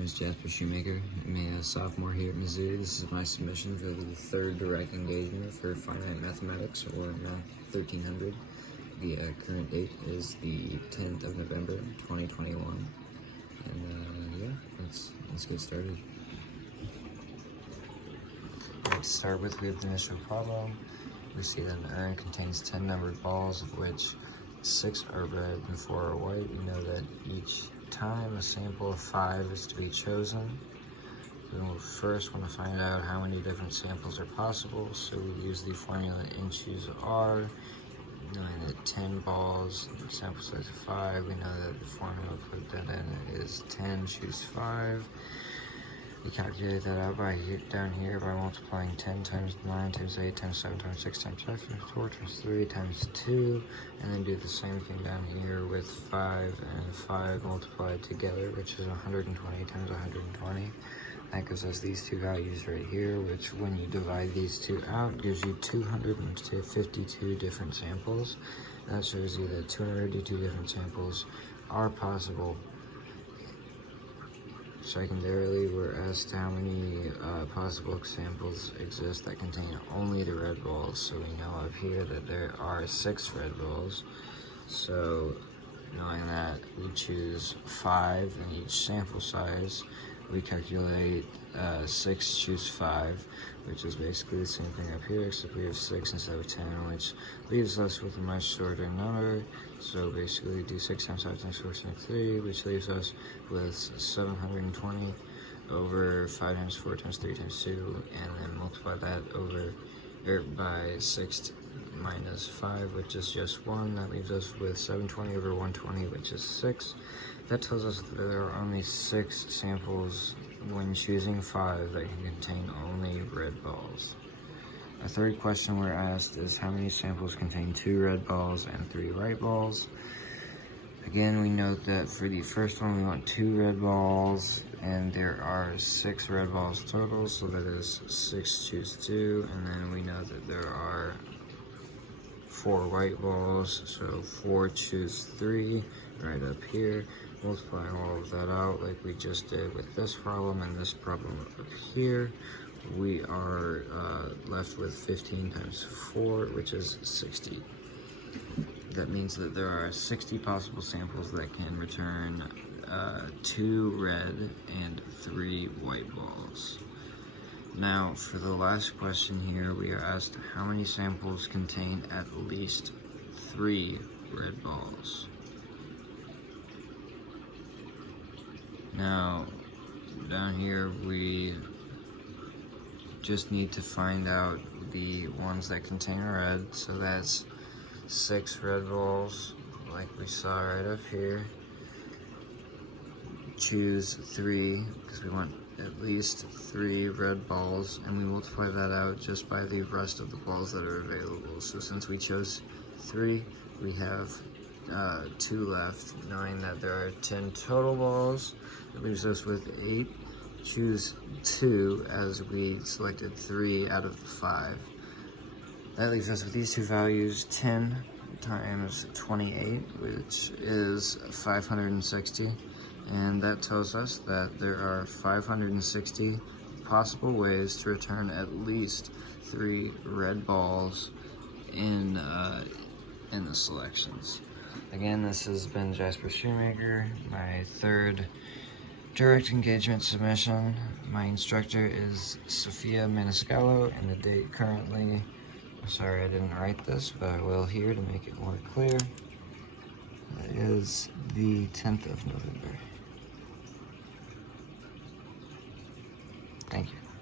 name is Jasper Shoemaker. I'm a sophomore here at Mizzou. This is my submission for the third direct engagement for finite mathematics, or Math 1300. The current date is the 10th of November, 2021. And yeah, let's get started. To start with, we have the initial problem. We see that an urn contains 10 numbered balls, of which 6 are red and 4 are white. We know that each time a sample of 5 is to be chosen. Then we'll first want to find out how many different samples are possible, so we use the formula N choose R, knowing that 10 balls, sample size of 5, we know that the formula to put that in is 10 choose 5. We calculate that out down here by multiplying 10 times 9 times 8 times 7 times 6 times 5 times 4 times 3 times 2, and then do the same thing down here with 5 and 5 multiplied together, which is 120 times 120. That gives us these two values right here, which when you divide these two out gives you 252 different samples. That shows you that 252 different samples are possible. Secondarily, we're asked how many possible samples exist that contain only the red balls. So we know up here that there are 6 red balls. So knowing that, we choose 5 in each sample size. We calculate 6 choose 5, which is basically the same thing up here, except we have 6 instead of 10, which leaves us with a much shorter number. So basically we do 6 times 5 times 4 times 3, which leaves us with 720 over 5 times 4 times 3 times 2, and then multiply that over by 6 minus 5, which is just 1. That leaves us with 720 over 120, which is 6. That tells us that there are only 6 samples when choosing 5 that can contain only red balls. A third question we're asked is how many samples contain 2 red balls and 3 white balls. Again, we note that for the first one we want 2 red balls, and there are 6 red balls total, so that is 6 choose 2, and then we know that there are 4 white balls, so 4 choose 3 right up here. Multiply all of that out like we just did with this problem and this problem up here. We are left with 15 times 4, which is 60. That means that there are 60 possible samples that can return 2 red and 3 white balls. Now, for the last question here, we are asked how many samples contain at least 3 red balls. Now, down here we just need to find out the ones that contain red, so that's 6 red balls, like we saw right up here. Choose 3, because we want at least 3 red balls, and we multiply that out just by the rest of the balls that are available. So since we chose 3, we have 2 left, knowing that there are 10 total balls. That leaves us with 8. Choose 2, as we selected 3 out of the 5. That leaves us with these two values, 10 times 28, which is 560. And that tells us that there are 560 possible ways to return at least 3 red balls in the selections. Again, this has been Jasper Shoemaker, my third direct engagement submission. My instructor is Sophia Maniscalco, and the date currently, sorry I didn't write this, but I will here to make it more clear, is the 10th of November.